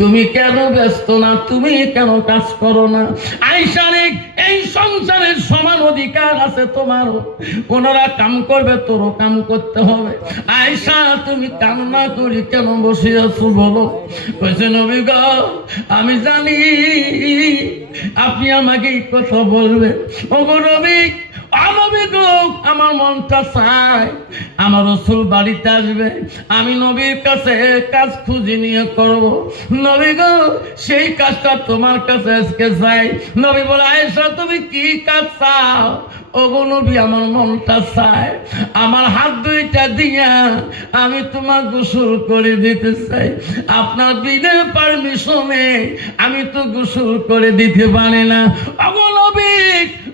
তুমি কেন ব্যস্ত না? তুমি কেন কাজ করো না? আয়েশার এই সংসারের সমান অধিকার আছে তোমারও। ওনারা কাম করবে, তোরও কাম করতে হবে। আয়েশা তুমি কান্না করি কেন বসে আছো বলো? কইছে নবী গো, আমি জানি আপনি আমাকে এই কথা বলবেন। ওগো নবী, আমার মনটা চায় আমার রাসূল বাড়িতে আসবে, আমি নবীর কাছে কাজ খুঁজে নিয়ে করব। নবী গো, সেই কাজটা তোমার কাছে আজকে চাই। নবী বলে, আয়েশা তুমি কি কাজ চাও? ওগো নবী, আমার মনটা চায় আমার হাত দুইটা দিয়া আমি তোমার গোসল করে দিতে চাই। আপনার বিনা পারমিশনে আমি তো গোসল করে দিতে পারি না। ওগো নবী,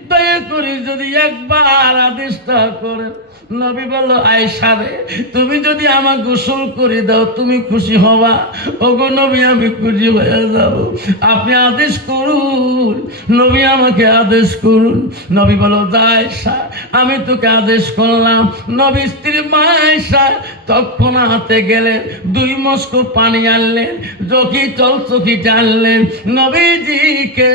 দয়া করে যদি একবার আদেশটা করে। নবী বলল, আয়েশা রে, তুমি যদি আমার গোসল করে দাও তুমি খুশি হবা? ওগো নবী, আমি খুশি হয়ে যাব। আপনি আদেশ করুন। নবী আমাকে আদেশ করুন। নবী বলল, আয়েশা আমি তোকে আদেশ করলাম। নবী স্ত্রী মা আয়েশা তখন হাতে গেলেন, 2 মস্ক পানি আনলেন, চকিটা আনলেন, নবীজিকে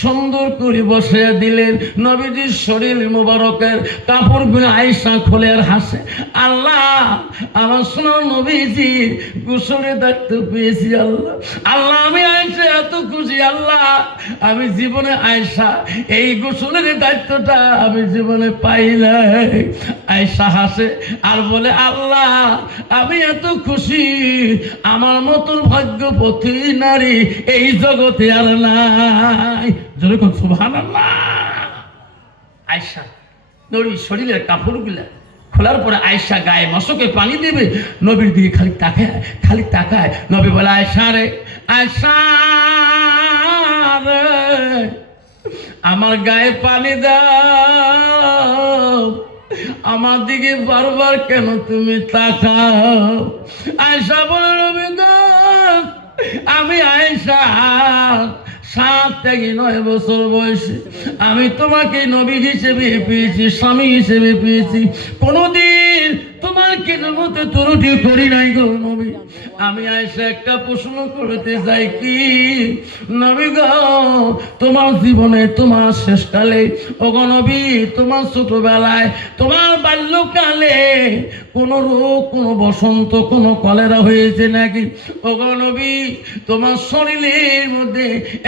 সুন্দর করে বসে দিলেন। নবীজির শরীর মোবারকের কাপড়গুলো আয়েশা খোলে আর হাসে, আল্লাহ আমার সোনার নবীজির গোসলের দায়িত্ব পেয়েছি। আল্লাহ আল্লাহ আমি আয়েশা এত খুশি। আল্লাহ আমি জীবনে আয়েশা এই গোসলের দায়িত্বটা আমি জীবনে পাই নাই। আয়েশা হাসে আর বলে, আল্লাহ আমি এত খুশি, আমার মতন ভাগ্যবতী নারী এই জগতে আর নাই। যেরকম সুবহানাল্লাহ। আয়েশা নবীর শরীরের কাপড়গুলা খোলার পরে আয়েশা গায়ে মশকে পানি দেবে, নবীর দিকে খালি তাকায়। নবী বলে, আয়েশা রে, আয়েশা রে, আমার গায়ে পানি দাও। আমার দিকে বারবার কেন তুমি তাকাও? আয়েশা বলে, নবী গো, আমি আয়েশা 7 থেকে 9 বছর বয়সে আমি তোমাকে নবী হিসেবে পেয়েছি, স্বামী হিসেবে পেয়েছি। কোনদিন তোমার খেদমতে ত্রুটি করি নাই গো নবী। আমি আয়েশা একটা প্রশ্ন করতে চাই, কি নবী গো, তোমার জীবনে তোমার শেষকালে, ওগো নবী, তোমার ছোটবেলায় তোমার বাল্যকালে কোন রোগ, কোন বসন্ত, কোন কলেরা হয়েছে নাকি? ওগো নবী, তোমার শরীরের মধ্যে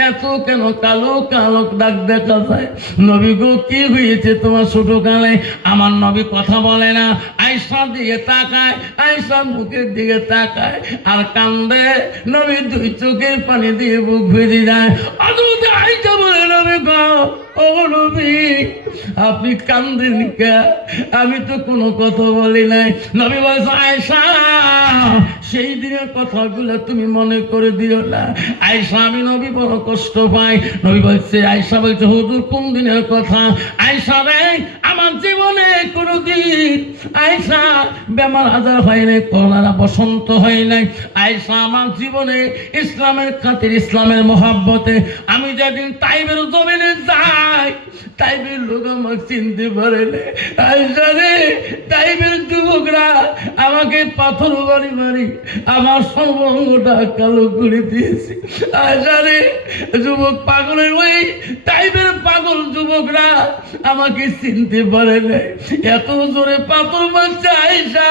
এত কেন কালো কালো দাগ দেখা যায়? নবী গো, কি হয়েছে তোমার ছোটকালে? আমার নবী কথা বলে না, আয়েশার দিকে তাকায়, আয়েশার মুখের দিকে তাকায় আর কান্দে। নবী 2 চোখের পানি দিয়ে বুক ভেজে যায়। অদ্ভুত আয়েশা বলে, নবী গো, ও নবী আপনি কান্দেন কে? আমি তো কোনো কথা বলি নাই। নবী বলছে, আয়েশা সেই দিনের কথাগুলো তুমি মনে করে দিও না। আয়েশা, আমি নবী বড় কষ্ট পাই। নবী বলছে, আয়েশা বলছে, হুজুর কোন দিনের কথা? আয়েশা রে, আমার জীবনে কোনোদিন আয়েশা বেমার আজার হয় নাই, করোনা বসন্ত হয় নাই। আয়েশা আমার জীবনে ইসলামের খাতির, ইসলামের মহাব্বতে আমি যেদিন তাইবের জমিনে যাই, তাইবের লোক আমাকে চিনতে পারে না। আয়েশা রে, তাইবের যুবকরা আমাকে পাথর বাড়ি বাড়ি আমার সর্বঙ্গটা কালো করে দিয়েছে। আয়েশা রে, যুবক পাগলের ওই তাইবের পাগল যুবকরা আমাকে চিনতে পারে না। এত জোরে পাথর মারছে আয়েশা,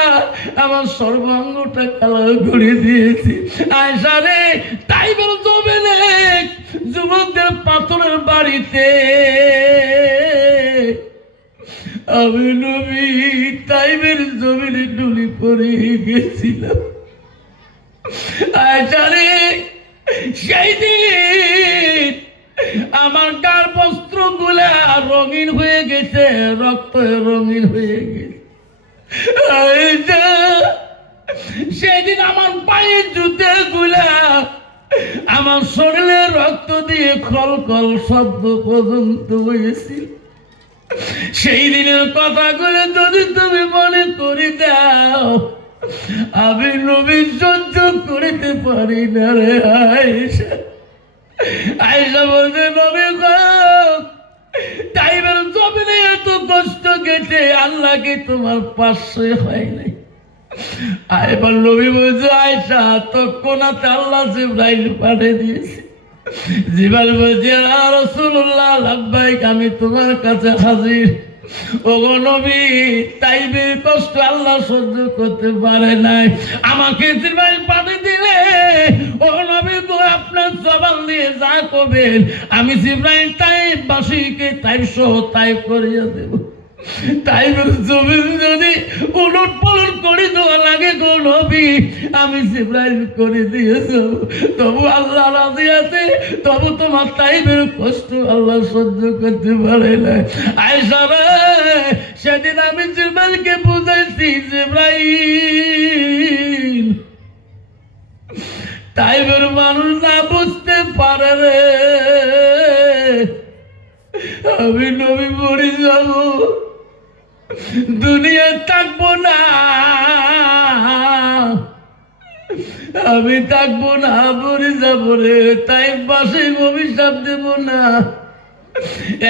আমার সর্বাঙ্গটা কালো করে দিয়েছে। আয়েশা রে, তাইবের জমিনে যুবকদের পাথরের বাড়িতে আমি নবী তাইবের জমিনে ডুলি পড়ে গেছিলাম। আয়েশা রে, সেই দিন আমার গার বস্ত্র গুলা রঙিন হয়ে গেছে, রক্ত রঙিন হয়ে গেছে। আয়েশা, সেদিন আমার পায়ের জুতে গুলা আমার শরীরে রক্ত দিয়ে খল খল শব্দ পর্যন্ত হয়েছিল। সেই দিনের কথাগুলো যদি তুমি মনে করে দাও, আমি নবী সহ্য করিতে পারি না রে আয়েশা। আয়েশা বলছে, নবী গো, তাইবের জমিনে এত কষ্ট গেছে, আল্লাহকে তোমার পাশে হয় নাই। এবার নবী বলছে আয়েশা তৎক্ষণাৎ আল্লাহ জিবরাইল পাঠিয়ে দিয়েছে। জিবরাইল বলছে ইয়া রাসূলুল্লাহ লাব্বাইক, আমি তোমার কাছে হাজির। ওগো নবী, তাইবের কষ্ট আল্লাহ সহ্য করতে পারে নাই, আমাকে জিবরাইল পাঠিয়ে দিলে ও নবী গো আপনার জবান দিয়ে যা করবেন আমি জিবরাইল তাইববাসীকে তাইব সহ তাইব করিয়া দেব। তাইবের জমিন যদি উলট পালট করে দেওয়া লাগে গো নবী, আমি জিবরাইল করে দিয়েছ, তবু আল্লাহ রাজি আছে, তবু তোমার তাইবের কষ্ট আল্লাহ সহ্য করতে পারে না। আয়েশা রে, সেদিন আমি জিবরাইলকে বুঝাইছি জিবরাইল তাইবের মানুষ না বুঝতে পারে রে, আমি নবী মরে যাব, দুনিয়া থাকবো না, আমি থাকবো না, মরে যাবো রে। তাই বাসে অভিশাপ দেব না।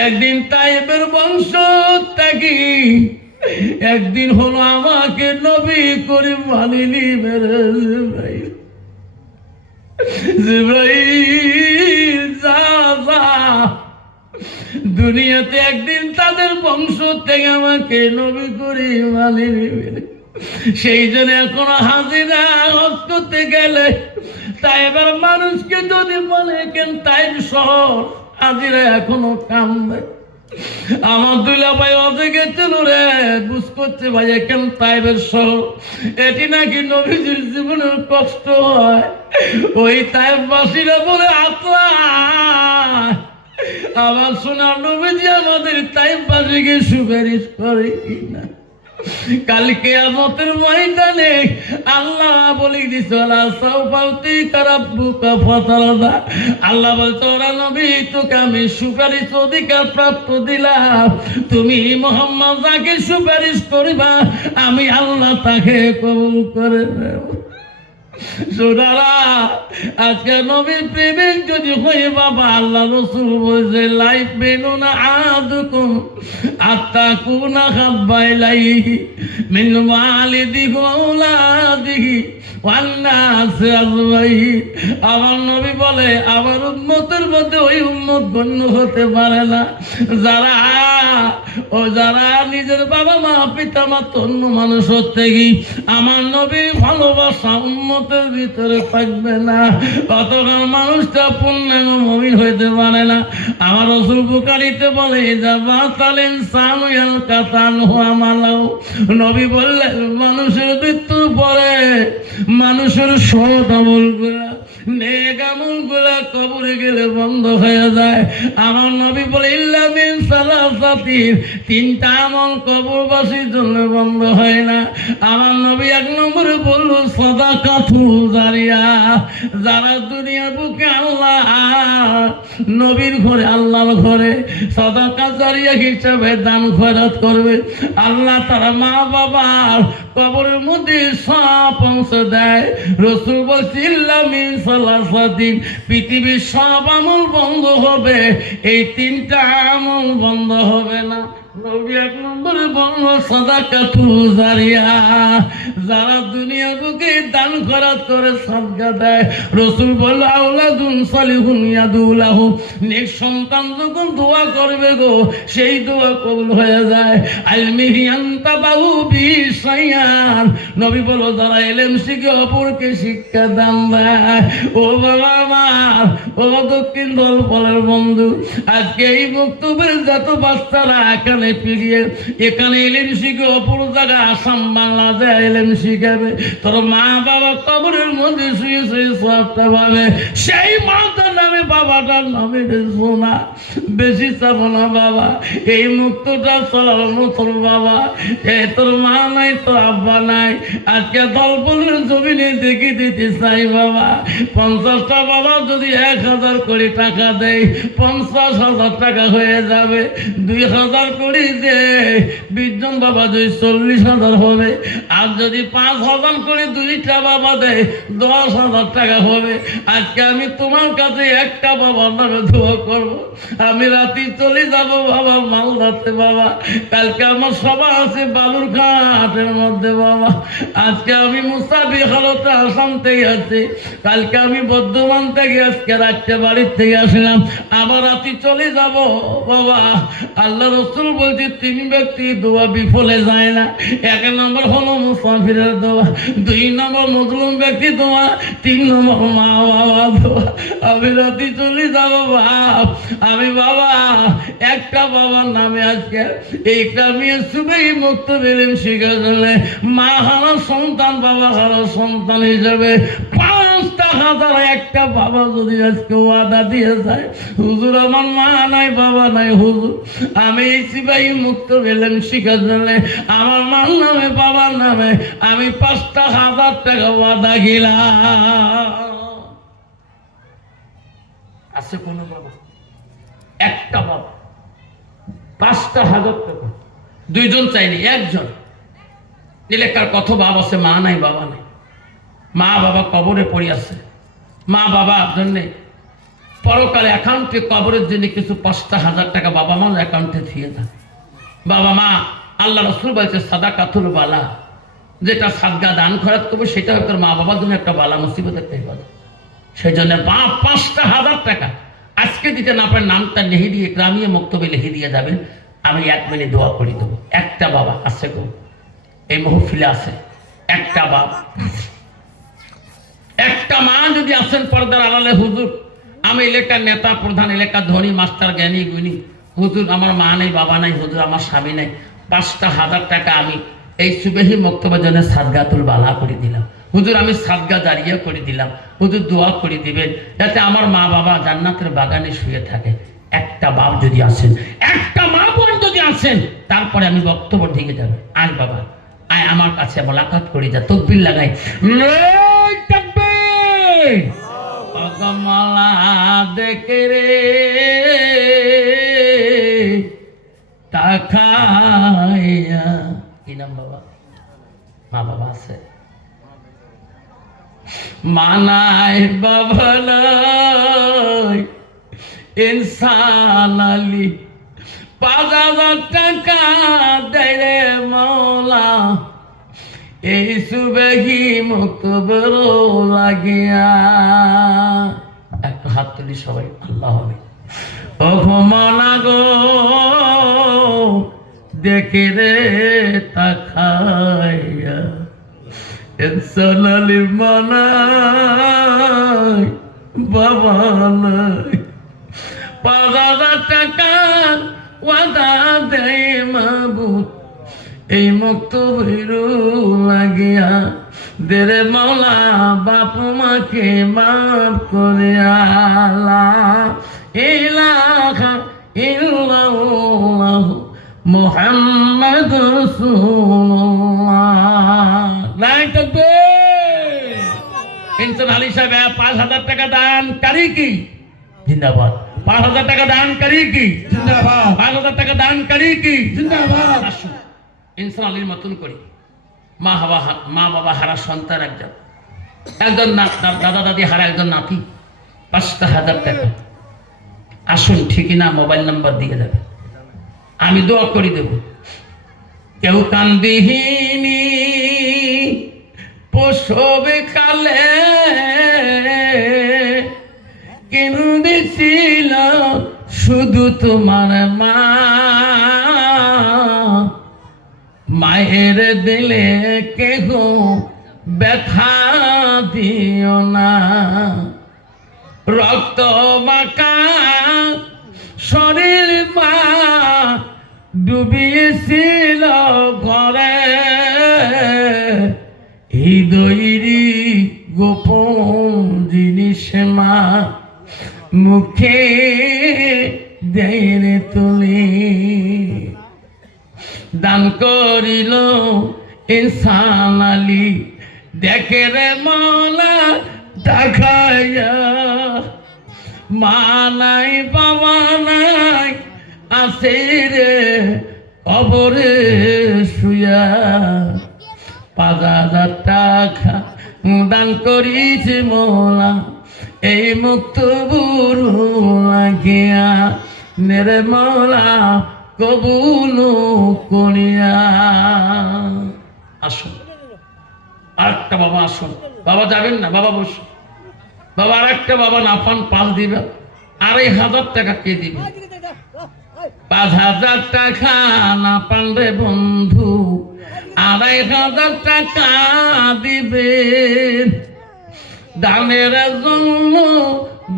একদিন তাইবের বংশ থাকি, একদিন হলো আমাকে নবী করে মানিনি মেরে জিবরাইল। জিবরাইল যা যা, দুনিয়াতে একদিন তাদের বংশ থেকে আমাকে নবী করে মানিনি মেরে। সেই জন্য এখনো হাজিরা হজ করতে গেলে তাইবার মানুষকে যদি বলে কেন তাইব শহর হাজিরা এখনো কাম নেই। আমার দুলা ভাই অজে গেছিল রে, বুঝ করছে ভাই কেন তাইবের শহর, এটি নাকি নবীজির জীবনের কষ্ট হয়। ওই তাইববাসীরা বলে আত্মা আমার সোনার নবীজি আমাদের তাইববাসীকে সুপারিশ করে কিনা। কালকে কিয়ামতের ময়দানে আল্লাহ বলে দিছে আল্লাহ বলতো ওরা নবী তোকে আমি সুপারিশ অধিকার প্রাপ্ত দিলাম, তুমি মুহাম্মদ যাকে সুপারিশ করিবা আমি আল্লাহ তাকে কবুল করে নেব। সোনারা, আজকে নবীর প্রেমিক যদি হয়ে বাবা আল্লাহ রাসূল বলছে লাইফ মেনু না আদুকুম আত্তাকুনা খাবাইলাইহি মিন ওয়ালিদিহি ওয়া আওলাদিহি ওয়ান নাস আজমাইন। আমার নবী বলে আমার উম্মতের মধ্যে ওই উম্মত গণ্য হতে পারে না যারা নিজের বাবা মা পিতা মাতা অন্য মানুষের থেকে আমার নবীর ভালোবাসা উম্মতের ভিতরে থাকবে না, অতকাল মানুষটা পূর্ণাঙ্গ মুমিন হইতে পারে না। আমার রাসূল বুখারীতে বলে যাবা তালেন সানুয়াল কাতান হুয়া মালাও, নবী বললেন মানুষের মৃত্যুর পরে মানুষের সৎ আমলগুলা নেক আমলগুলা কবরে গেলে বন্ধ হয়ে যায়। আমার নবী বলে ইল্লা মিন সালাসাতিন, তিনটা আমল কবরবাসীর জন্য বন্ধ হয় না। আমার নবী এক নম্বরে বলল সাদাকাতু জারিয়া, যারা দুনিয়ার বুকে আল্লাহ নবীর ঘরে আল্লাহর ঘরে সাদাকা জারিয়া হিসাবে দান খয়রাত করবে, আল্লাহ তারা মা বাবার কবরের মধ্যে সব অংশ দেয়। রাসূল বলছে ইল্লা মিন সালাসাতিন, পৃথিবীর সব আমল বন্ধ হবে, এই তিনটা আমল বন্ধ হবে না। নবী এক নম্বরে বলল সাদাকাতু জারিয়া, যারা দুনিয়া বুকে দান খয়রাত করে সাদকা দেয়। রাসূল বলল আওলাদুন সালিহুন ইয়াদুলাহু, নেক সন্তান যখন দোয়া করবে গো সেই দোয়া কবুল হয়ে যায়। আলমিহি আনতাবাহু বিশায়ান, নবী বলল যারা ইলম শিখে অপরকে শিক্ষা দান দেয়। ও বাবা আমার, ও দক্ষিণ দলপলের বন্ধু, আজকে এই বক্তব্যের যত বাচ্চারা এখানে ফিরিয়ে এখানে ইলম শিখে অপর জায়গা আসাম বাংলাদেশে ইলম শিখাবে, তোর মা বাবা কবরের মধ্যে শুয়ে শুয়ে সবটা পাবে। সেই মাতার নামে বাবাটার নামে সোনা বেশি চাবো না বাবা, এই মুক্তটা চলার মতন বাবা। তোর মা নাই, তোর আব্বা নাই, আজকে দলপলের জমিনে দেখে দিতে চাই বাবা। 50টা বাবা যদি 1000 কোটি টাকা দেয় 50,000 টাকা হয়ে যাবে। 2000 কোটি দে 20 জন বাবা যদি 40,000 হবে, আর যদি 5000 করে 2টা বাবা দেয় 10,000 টাকা হবে। আজকে আমি তোমার কাছে একটা বাবার নামে দোয়া করব। আমি রাতে চলে যাব বাবা মালদাতে বাবা, কালকে আমার সভা আছে বালুরঘাটের মধ্যে বাবা, আজকে আমি মুসাফির হালতে আসাম থেকে আছি, কালকে আমি বর্ধমান থেকে আজকে রাত্রে বাড়ির থেকে আসলাম, আবার রাতে চলে যাব বাবা। আল্লাহ রসুল বলছে 3 ব্যক্তি দোয়া বিফলে যায় না। 1 নম্বর হলো মুসাফিরের দোয়া, 2 নম্বর মজলুম ব্যক্তি দোয়া, 3 নম্বর মা বাবা দোয়া। আমি রাতে চলে যাব বাপ, আমি বাবা একটা বাবার নামে আজকে এই গ্রামে সুবেই মুক্ত দিলেন শিখে চলে মা হারা সন্তান বাবা হারা সন্তান হিসেবে 5,000 একটা বাবা যদি আজকে ওয়াদা দিয়ে যায়, হুজুর আমার মা নাই বাবা নাই হুজুর, আমি এই সিপাহী মুক্ত দিলেন শিখে চলে আমার মার নামে বাবার নামে আমি 5,000 টাকা ওয়াদা গেলাম। আছে কোনো বাবা? একটা বাবা 5,000 টাকা, 2 জন চাইনি 1 জন এলাকার কত বাবা আছে মা নাই বাবা নাই, মা বাবা কবরে পড়ে আছে, মা বাবার জন্যে পরকালে অ্যাকাউন্টে কবরের জন্য কিছু 5,000 টাকা বাবা মার অ্যাকাউন্টে দিয়ে দেয়। বাবা মা আল্লাহ রসুল বলছে সাদাকাতুল বালা, যেটা সাদগা দান খরচ করবে সেটা হয়তো মা বাবার জন্য একটা বালা মুসিবতের থেকে, সেই জন্য 5,000 টাকা আজকে দিতে না পারেন নামটা লিখে দিয়ে গ্রামীয় মক্তবে লিখে দিয়ে যাবেন, আমি 1 মিনিট দোয়া করে দেবো। একটা বাবা আছে গো এই মহফিলে আছে, একটা বাবা, একটা মা যদি আসেন পর্দার আড়ালে, হুজুর আমি এলাকার নেতা প্রধান, এলাকার ধনী মাস্টার জ্ঞানী গুণী, হুজুর আমার মা নেই বাবা নাই, হুজুর আমার স্বামী নেই, 5,000 টাকা আমি এই সুবেহি মক্তবের জন্য সাদগাতুল বালা করে দিলাম, হুজুর আমি সাদগা জারিয়া করে দিলাম, হুজুর দোয়া করে দিবেন যাতে আমার মা বাবা জান্নাতের বাগানে শুয়ে থাকে। একটা বাপ যদি আসেন, একটা মা বোন যদি আসেন, তারপরে আমি বক্তব্য ঢেকে যাবে। আয় বাবা আয় আমার কাছে মোলাকাত করে যা, তকবির লাগাই মালা দেখে রে তাকাইয়া। কি নাম বাবা? মা বাবা আছে? মানায় বাবা নাই ইনসান আলী 5,000 টাকা দেয় মৌলা এই সুবেহি মুক্তবর লাগিয়া। একটা হাত তুলি সবাই, আল্লাহ হবে ও মনা গো দেখে রে তাকাইয়া ইনসান আলী মানায় বাবা নাই 5,000 টাকা ওয়াদা দেয় মাবুদ এই মুক্তবর লাগিয়া দেরে মৌলা বাপ মাকে মাফ করে আল্লাহ ইলাহা ইল্লাল্লাহ মুহাম্মদ রাসূলুল্লাহ। লাইক তাকবীর। ইনসান আলী সাহেব 5,000 টাকা দান কারি কি জিন্দাবাদ, 5,000 টাকা দান কারি কি জিন্দাবাদ, 5,000 টাকা দান কারি কি জিন্দাবাদ। আসুন ইনসান আলীর মতন করি মা বাবা হারা সন্তান একজন দাদা দাদি হারা একজন নাতি 5,000 টাকা। আসুন ঠিকই না মোবাইল নাম্বার দিয়ে যাবে, আমি দোয়া করে দেব। কেউ কান্দিহিনী প্রসবে কালে কেন্দিছিল শুধু তোমার মা, মায়ের দিলে কেহ ব্যথা দিও না, রক্ত মাখা শরীর মা ডুবিয়েছিল ঘরে, হৃদয়েরই গোপন জিনিস মা মুখে দেয় তুলি। দান করিল ইনসান আলী দেখে রে মৌলা দেখাইয়া, মা নাই বাবা নাই আছে রে কবরে শুয়া, 5,000 টাকা দান করিছে মৌলা এই মুক্তবুর লাগিয়া মেরে মৌলা কবুল করিয়া। আসুন আরেকটা বাবা, আসুন বাবা, যাবেন না বাবা, বসুন বাবা। আরেকটা বাবা না পান, পাঁচ দিবেন। 2,500 টাকা কে দিবে? 5,000 টাকা না পানরে বন্ধু, 2,500 টাকা দিবেন। দানের জন্য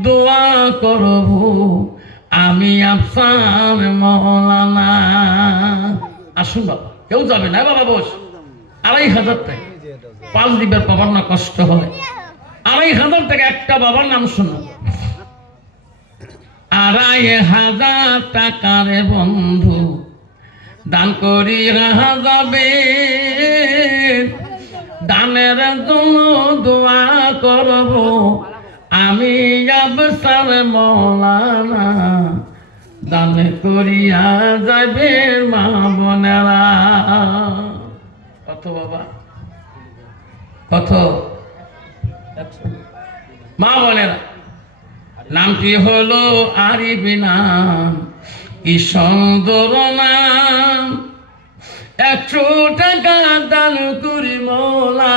দোয়া করব আমি আফসান মৌলানা। আসুন বাবা, কেউ যাবে না বাবা, বস। 2,500 টাকা 5 দিবেন, বাবার না কষ্ট হয়। 2,500 টাকা একটা বাবার নাম শুনো। 2,500 টাকারে বন্ধু দান করিয়া যাবে। দানের জন্য দোয়া করব আমি আফসান মৌলানা। দান করিয়া যাবে মা বোনেরা। কত বাবা, কত? মা বোনেরা, নামটি হলো আরিফি নাম, কি সুন্দর নাম। 100 টাকা দান করি মৌলা,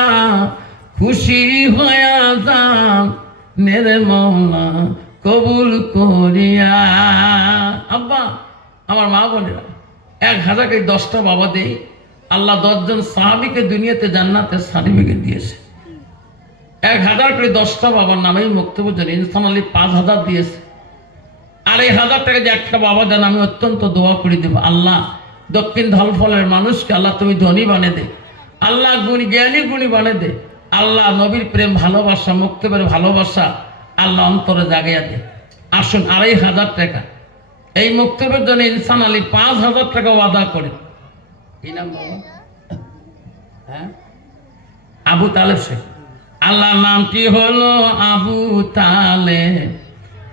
খুশি হইয়া যান নেরে মৌলা কবুল করিয়া। আব্বা, আমার মা বোনেরা, 1,000 কে 10টা বাবা দেই। আল্লাহ 10 জন সাহাবীকে দুনিয়াতে জান্নাতের সার্টিফিকেট দিয়েছে। 1,000 করে 10টা বাবার নামেই মুক্তবুর জন্য ইনসান আলী 5,000 দিয়েছে। 2,500 টাকা যে একটা বাবা দেন, আমি অত্যন্ত দোয়া করে দেব, আল্লাহ দক্ষিণ ধলফলের মানুষকে আল্লাহ তুমি ধনী বানিয়ে দে, আল্লাহ গুণী জ্ঞানী গুণী বানিয়ে দে, আল্লাহ নবীর প্রেম ভালোবাসা, মুক্তবের ভালোবাসা আল্লাহ অন্তরে জাগিয়ে দে। আসুন 2,500 টাকা এই মুক্তবের জন্য ইনসান আলী 5,000 টাকা ওয়াদা করে। কি নাম বাবা? হ্যাঁ, আবু তালেব শেখ। আল্লাহ নামটি হলো আবু তালেব,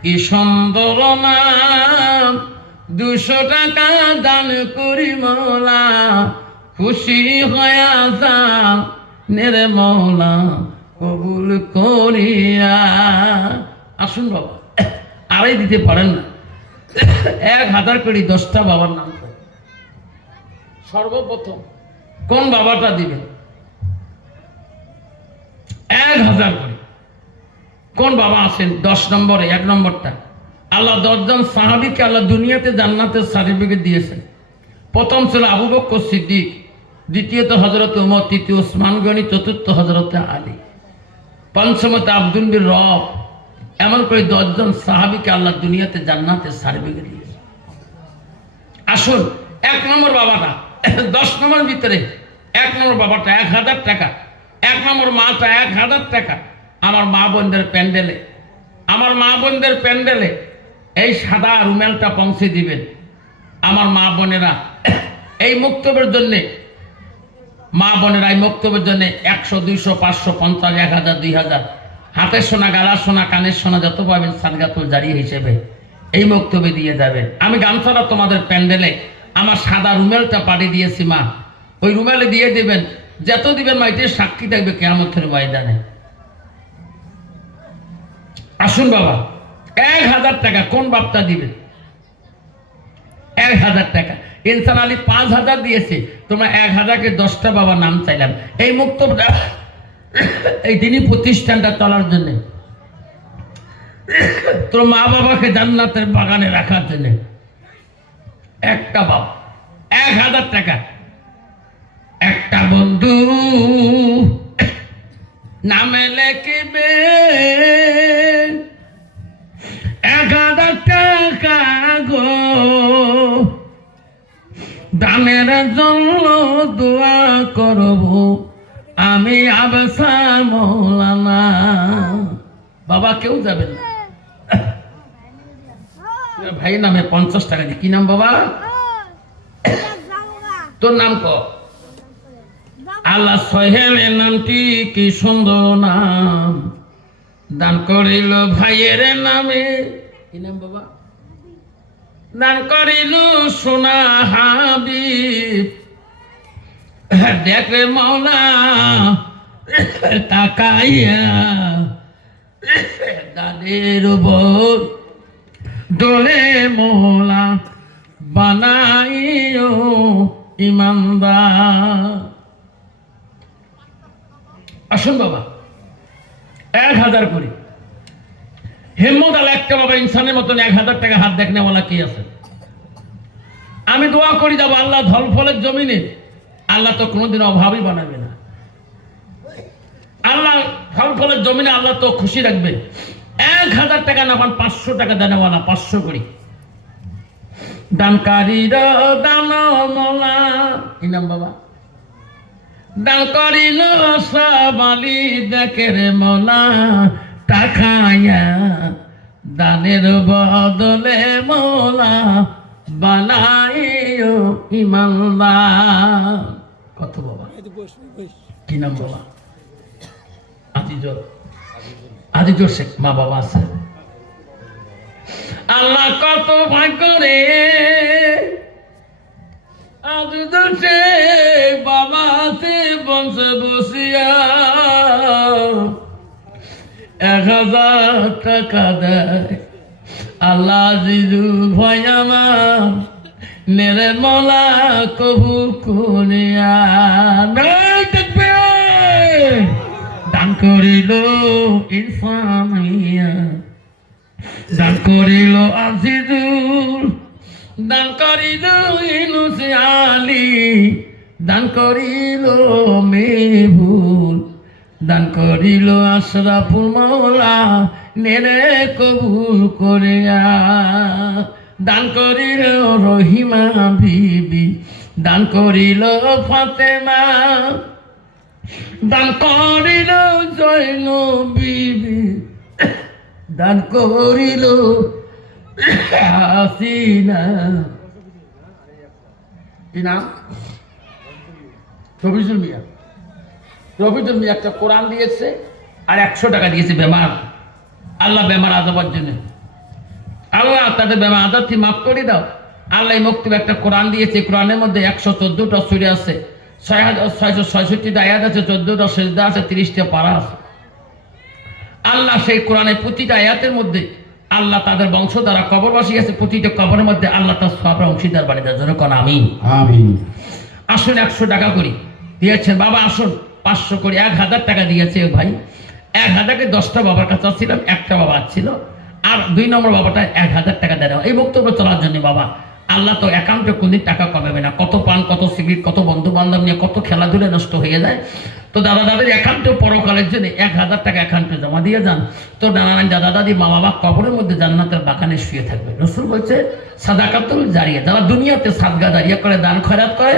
কি সুন্দর নাম। 200 টাকা দান করি মৌলা, খুশি হইয়া যান নেরে মৌলা কবুল করিয়া। আসুন বাবা, আড়াই দিতে পারেন না, 1,000 করে 10টা বাবার নাম। সর্বপ্রথম কোন বাবাটা দিবেন? 1,000 করে কোন বাবা আছেন? 10 নম্বরে 1 নম্বরটা, আল্লাহ 10 জন সাহাবীকে আল্লাহ দুনিয়াতে জান্নাতের সার্টিফিকেট দিয়েছেন। প্রথম ছিল আবু বকর সিদ্দিক, দ্বিতীয়ত হযরত ওমর, তৃতীয় ওসমান গনি, চতুর্থ হযরত আলী, পঞ্চমত আব্দুল বির রব। এমন করে 10 জন সাহাবীকে আল্লাহ দুনিয়াতে জান্নাতের সার্টিফিকেট দিয়েছে। আসুন 1 নম্বর বাবাটা, 10 নম্বর ভিতরে 1 নম্বর বাবাটা 1,000 টাকা। 1 নম্বর মাটা 1,000 টাকা। আমার মা বোনদের প্যান্ডেলে, আমার মা বোনদের প্যান্ডেলে এই সাদা রুমালটা পৌঁছে দিবেন। আমার মা বোনেরা এই মুক্তবের জন্য, মা বোনেরা এই মুক্তবের জন্য 100, 200, 500, 50, 1,000, 2,000 হাতের সোনা, গালার সোনা, কানের সোনা যত পাবেন সাদগাতুল জারি হিসেবে এই মুক্তবে দিয়ে যাবেন। আমি গামছাটা তোমাদের প্যান্ডেলে আমার সাদা রুমালটা পাঠিয়ে দিয়েছি মা, ওই রুমালে দিয়ে দেবেন। যত দিবেন মা এটির সাক্ষী থাকবে কিয়ামতের ময়দানে। আসুন বাবা, 1,000 টাকা কোন বাপটা দিবেন? 1,000 টাকা। ইনসান আলী 5,000 দিয়েছে, তোমরা 1,000-কে 10টা বাবার নাম চাইলাম এই মুক্তবটা, এই দিনই প্রতিষ্ঠানটা চলার জন্য, তোর মা বাবাকে জান্নাতের বাগানে রাখার জন্য। একটা বাপ 1,000 টাকা। একটা বন্ধু নামে লেখিবে 1,000 টাকা গো, দানের জন্য দোয়া করব আমি আফসান মৌলানা। বাবা কেউ যাবেন না, ভাই নামে 50 টাকা দি। কি নাম বাবা? তোর নাম ক? আল্লাহ সোহেলের নামটি কি সুন্দর নাম, দান করিল ভাইয়ের নামে। কি নাম বাবা? দান করিল সোনা হাবিব, দেখলে মৌলা তাকাইয়া দানের উপর দোলে মোলা বানাইও ইমানদার। আসুন বাবা 1000 করে হিম্মত আলা একটা বাবা ইনসানের মতন 1000 টাকা হাত দেখনে বলা কি আছে। আমি দোয়া করি যাবো আল্লাহ ধল ফলের জমিনে আল্লাহ তো কোনোদিন অভাবই বানাবে না। আল্লাহ ফল ফলের জমিনে আল্লাহ তো খুশি রাখবে। 1000 টাকা না পান 500 টাকা দেনেওয়ালা 500 করি দানকারীর দান মোলা ইনাম বাবা দান করিল সবালি দেখে রে মোলা টাকায়া দানের বদলে মোলা বানাইও ইমানদার। কত বাবা কি নাম বাবা? আজিজোর শেখ মা বাবা আছে। আল্লাহ কত ভাগ্য রে আজিজোর শেখ বাবা আছে বংশে বসিয়া 1000 টাকা দেয়। আল্লাহ আজিজুল ভাই আমার নেরে মোলা কবুল করিয়া দেখবে দান করিল ইনসানিয়া দান করিল আজিজুল দান করিল ইনুস আলী দান করিল মেহবুল দান করিল আশরাফুল মাওলা নেরে কবুল করিয়া দান করিল রহিমা বিবি দান করিল ফাতেমা দান করিল জয়নব বিবি দান করিল হাসিনা। কি নাম? রফিজুল মিয়া। রফিজুল মিয়া একটা কোরআন দিয়েছে আর 100 টাকা দিয়েছে বেমার। আল্লাহ বেমার আজাবার জন্য আল্লাহ তাদের বেমার আজাব থেকে মাফ করে দাও। আল্লাহ মক্তব একটা কোরআন দিয়েছে। কোরআনের মধ্যে 114টা সূরা আছে, 6666টা আয়াত আছে, 14টা সিজদা আছে, 30টা পারা আছে। আল্লাহ সেই কোরআনের প্রতিটা আয়াতের মধ্যে আল্লাহ তাদের বংশ দ্বারা কবরবাসী আছে, প্রতিটা কবরের মধ্যে আল্লাহ তার সব অংশীদার বাড়ি দেওয়ার জন্য কোন আমিন আমিন। আসুন 100 টাকা করি দিয়েছেন বাবা। আসুন 500 করে 1000 টাকা দিয়েছে ভাই। 1000কে 10টা বাবার কাছে আসছিলাম, একটা বাবা ছিল আর 2 নম্বর বাবাটা 1000 টাকা দেওয়া এই বক্তব্য চলার জন্য বাবা। আল্লাহ তো অ্যাকাউন্টে কোনদিন টাকা কমাবে না। কত পান, কত সিগারেট, কত বন্ধু বান্ধব নিয়ে কত খেলাধুলা নষ্ট হয়ে যায়। তো দাদা দাদির অ্যাকাউন্টে পরকালের জন্য 1000 টাকা অ্যাকাউন্টে জমা দিয়ে যান। তো নানা দাদা দাদি মা বাবা কবরের মধ্যে জান্নাতের বাগানে শুয়ে থাকবে। রসুল বলছে সাদাকাতুল জারিয়া, যারা দুনিয়াতে সাদগা দাঁড়িয়ে করে দান খয়রাত করে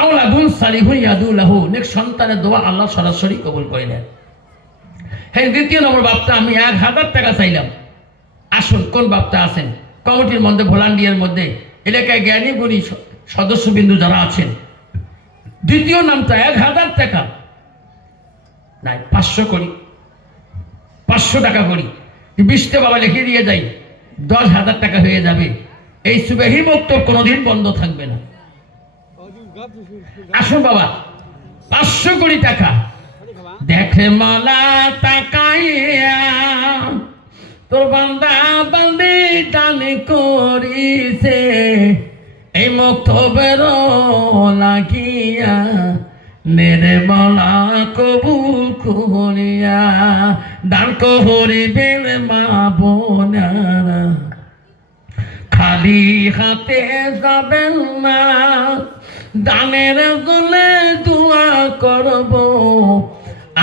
আওলাদুন সালিহুন ইয়াদুলাহু নেক সন্তানের দোয়া আল্লাহ সরাসরি কবুল করে নেন। হ্যাঁ, 2 নম্বর বাপটা আমি 1000 টাকা চাইলাম। আসুন কোন বাপটা আছেন কমিটির মধ্যে, ভলান্টিয়ার মধ্যে, এলাকায় জ্ঞানী গুণী সদস্যবিন্দু যারা আছেন, 2য় নামটা 1000 টাকা নাই 500 করি, 500 টাকা করি 20টা বাবা লিখে দিয়ে যাই, 10,000 টাকা হয়ে যাবে। এই সুবেহি বক্তব্য কোনোদিন বন্ধ থাকবে না। আসুন বাবা 500 কোটি টাকা দেখে মালা তাকাইয়া তোর বান্দা বান্দি দান করিছে এই মক্তবের লাগিয়া নেরে মালা কবুল করিয়া দান করিবেন মা বোনারা খালি হাতে যাবেন না দানের জন্য দোয়া করব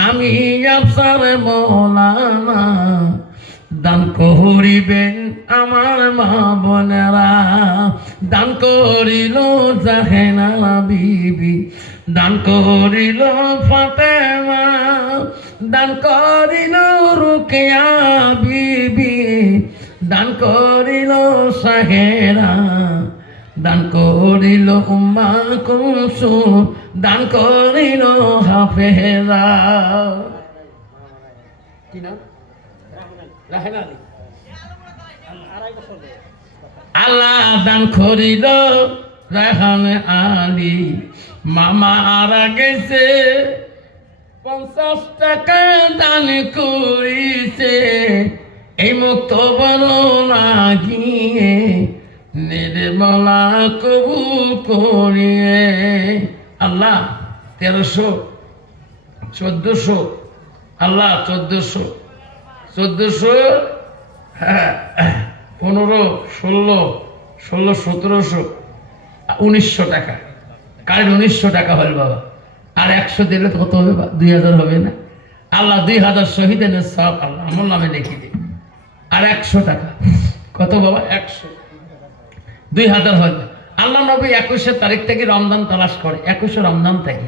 আমি আফসার মৌলানা দান করিবেন আমার মা বোনেরা দান করিল জাহেনা বিবি দান করিল ফাতেমা দান করিল রুকিয়া বিবি দান করিল সাহেরা দান করিল উম্মা কুলসুম দান করিল হাফেজা। কি নাম? আল্লাহ দান করিল রাহান আলী মামা আরা গেছে 50 টাকা দান করিছে এই মুক্ত বড় লাগিয়ে নির্মলা কবুল করিয়ে। আল্লাহ 1300 1400 আল্লাহ 1400 হ্যাঁ 15 16 1700 1900 টাকা কারেন্ট 1900 টাকা হল বাবা। আর 100 দিলে তো কত হবে? 2000 হবে না? আল্লাহ 2000 শহীদের সব আল্লাহ আমার নামে লিখে দিন। আর 100 টাকা কত বাবা? 100 2000 হবে। আল্লাহ নবী 21 তারিখ থেকে রমজান তালাশ করে, 21 রমজান থেকে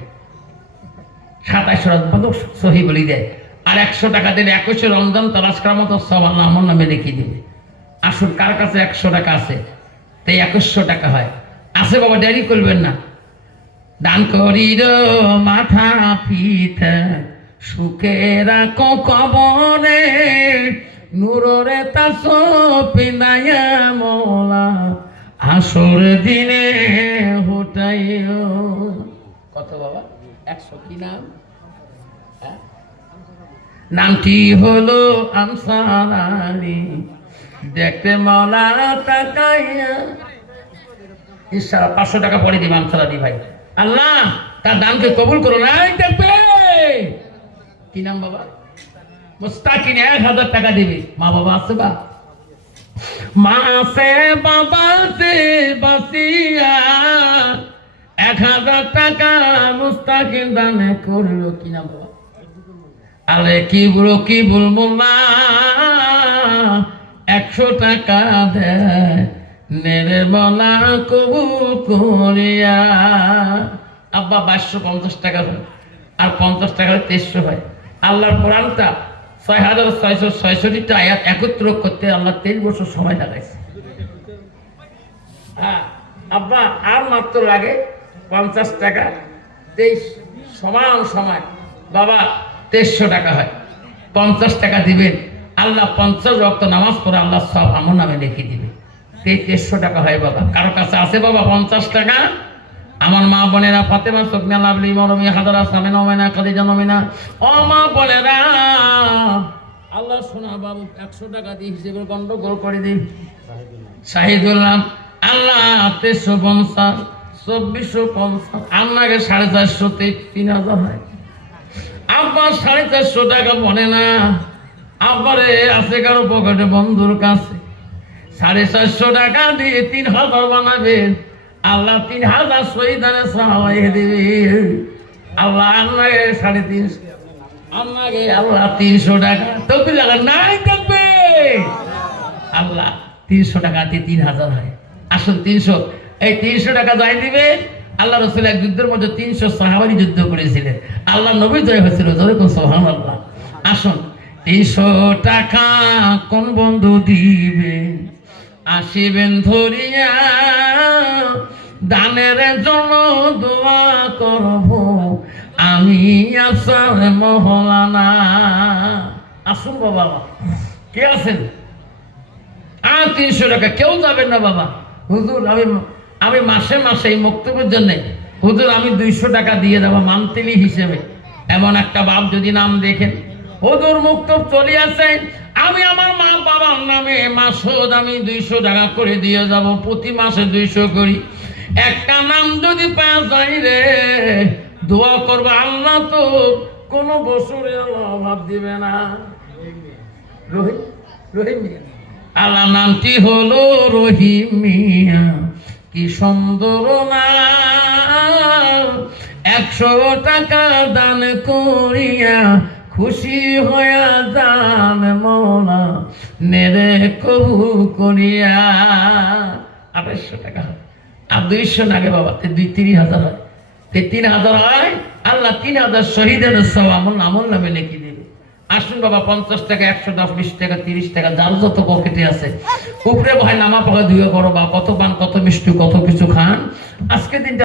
27 রমজান সহি বলি দেয়। আর 100 টাকা দিলে 21 রমজান তালাশ করার মতো সব আল্লাহ আমার নামে লিখে দিবে। আসুন কার কাছে 100 টাকা আছে? তাই 2100 টাকা হয়। আছে বাবা, দেরি করবেন না। দান করির মাথা পিঠা সুখে রাখো কবরে নূরে তাস পিনায়া মোলা আসর দিনে হুটাইও। কত বাবা? 100 কি নাম? নামটি হলো আনসার আলী, দেখতে মৌলা তাকাইয়া। ইশারা 500 টাকা পরে দিবা আনসার আলী ভাই। আল্লাহ তার দানকে কবুল করো। নাই দেখবে কি নাম বাবা? মুস্তাকিন 1000 টাকা দিবে। মা বাবা আছে বা? মা আছে বাবা আছে বাসিয়া 1000 টাকা মুস্তাকিন দানে করলো। কি নাম বাবা? আরে কি বলবো না 100 টাকা দেয় নির্মলা কবুল করিয়া। আব্বা 2250 টাকা হয়। আর 50 টাকা 2300 হয়। আল্লাহর কোরআনটা 6666টা আয়াত একত্র করতে আল্লাহ 23 বছর সময় লাগাইছে। হ্যাঁ আব্বা আর মাত্র লাগে 50 টাকা 23 সমান সময় বাবা 2300 টাকা হয়। 50 টাকা দিবেন, আল্লাহ 50 ওয়াক্ত নামাজ পড়ে আল্লাহ সব আমার নামে লিখে দিবে। 2300 টাকা হয় বাবা। কারো কাছে আছে বাবা 50 টাকা? আমার মা বোনেরা ফাতেমা সুকনা লাভলি মরমি হাজারা সামিনা ওমেনা খাদিজা নমিনা ও মা বোনেরা, আল্লাহ শোনা বাবু 100 টাকা দিয়ে হিসেবে গন্ডগোল করে দিন। শাহিদুল্লাহ আল্লাহ 2350 2450 আপনাকে 450 3000 হয়। আব্বা 450 টাকা বনে না। আব্বারে আছে কারো পকেটে বন্ধুর কাছে 450 টাকা দিয়ে 3000 বানাবেন। আল্লাহ 3000 শহীদানে সহায় দিবে। আল্লাহ আপনাকে 350 আপনাকে আল্লাহ 300 টাকা তো লাগা নাই থাকবে। আল্লাহ 300 টাকা দিয়ে 3000 হয়। আসুন 300 এই 300 টাকা জয় দিবে। আল্লাহ রসুল এক যুদ্ধের মধ্যে 300 সাহাবারী যুদ্ধ করেছিলেন। আল্লাহ নবী জয় হয়েছিল। যেরকম সুবহানাল্লাহ। আসুন 300 টাকা কোন বন্ধু দিবে আসিবেন ধরিয়া দানের জন্য দোয়া করব আমি আসার মহলানা। আসুন বাবা, কে আছেন? আর 300 টাকা কেউ যাবেন না বাবা। হুজুর আমি মাসে মাসে এই বক্তব্যের জন্য হুজুর আমি 200 টাকা দিয়ে দেবো মান্থলি হিসেবে। এমন একটা বাপ যদি নাম দেখেন হুজুর মুক্তব চলে আসে, আমি আমার মা বাবার নামে মাসুদ আমি 200 টাকা করে দিয়ে যাব। প্রতি মাসে 200 করি। একটা নাম যদি পাওয়া যায় রে দোয়া করবো আল্লাহ তো কোনো বছরে আল্লাহ অভাব দিবে না। রহিম রহিম আল্লাহ নামটি হলো রহিম মিয়া। কি সুন্দর নাম। 100 টাকা দান করিয়া খুশি হইয়া যান মৌলা নেরে কবুল করিয়া। 2800 টাকা হয়। আর 200 লাগে বাবা 3000 হয়। 3000 হয়। আল্লাহ 3000 শহীদের সব আমল নামে লিখে দিবে। আসুন বাবা 50 টাকা 110 20 টাকা 30 টাকা যার যত পকেটে আছে উপরে ভাই নামা পাকা ধুয়ে করো বা কত পান কত মিষ্টি কত কিছু খান। আজকে দিনটা